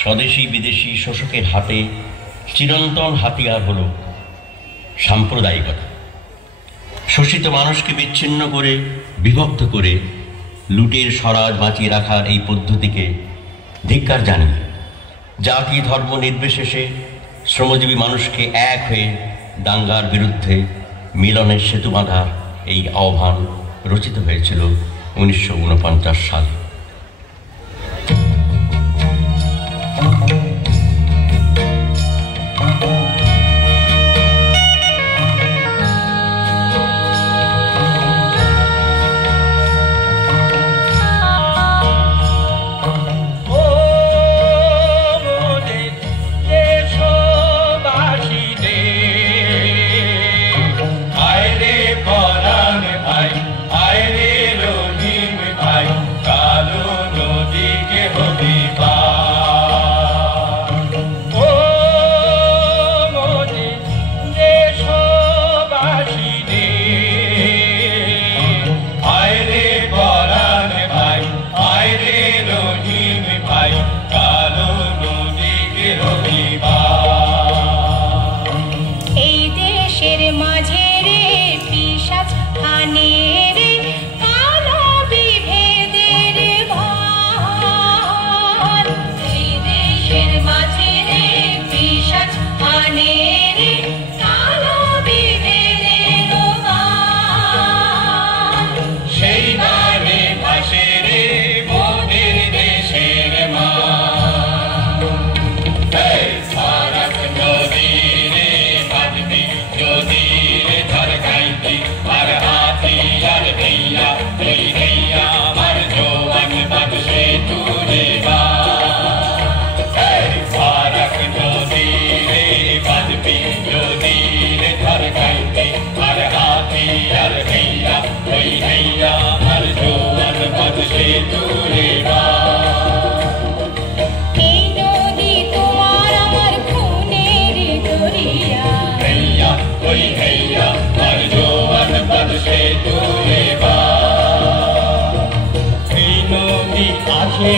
স্বদেশী বিদেশি শোষকের হাতে চিরন্তন হাতিয়ার হল সাম্প্রদায়িকতা। শোষিত মানুষকে বিচ্ছিন্ন করে, বিভক্ত করে লুটের স্বরাজ বাঁচিয়ে রাখার এই পদ্ধতিকে ধিক্কার জানিয়ে জাতি ধর্ম নির্বিশেষে শ্রমজীবী মানুষকে এক হয়ে দাঙ্গার বিরুদ্ধে মিলনের সেতু বাঁধার এই আহ্বান রচিত হয়েছিল 1949 সালে।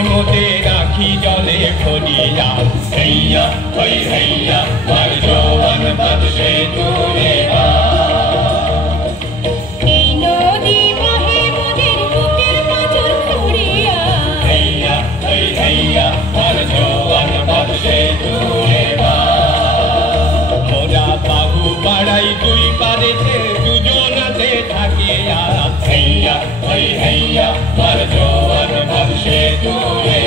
মোতে রাখি জলে ভরিয়া হেইয়া ওই হেইয়া আর জোয়ান বাদশে তুলে এই নদী বহে মোদের বুকের পাঁজর খুঁড়িয়া হেইয়া ওই হেইয়া আর জোয়ান বাদশে তুলে মোরা বাহু বাড়াই দুই পারেতে দুজনাতে থাকিয়া হেইয়া ওই হেইয়া আর জোয়ান বাদশে তুলে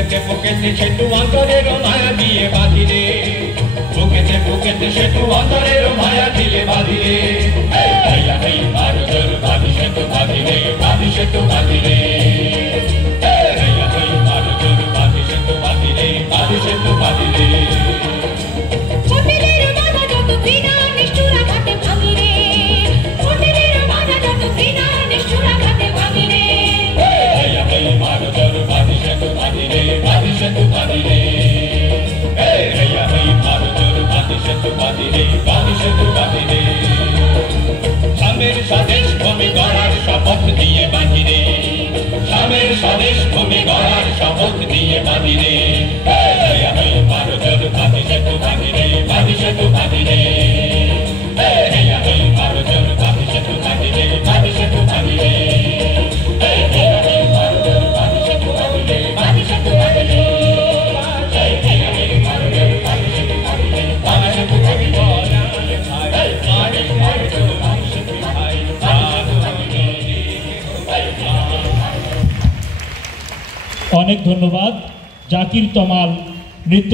বুকেতে বুকেতে সেতু অন্তরের মায়া দিয়ে বাঁধিরে বুকেতে বুকেতে সেতু অন্তরের মায়া দিয়ে বাঁধিরে হেইয়া হেই মারো জোর বাঁধি সেতু বাঁধিরে বাঁধি সেতু বাঁধিরে হেইয়া হেই মারো জোর বাঁধি সেতু বাঁধিরে বাঁধি সেতু বাঁধিরে স্বামীর স্বদেশ ভূমি গড়ার শপথ দিয়ে বাঁধিরে অনেক ধন্যবাদ। জাকির তমাল নৃত্য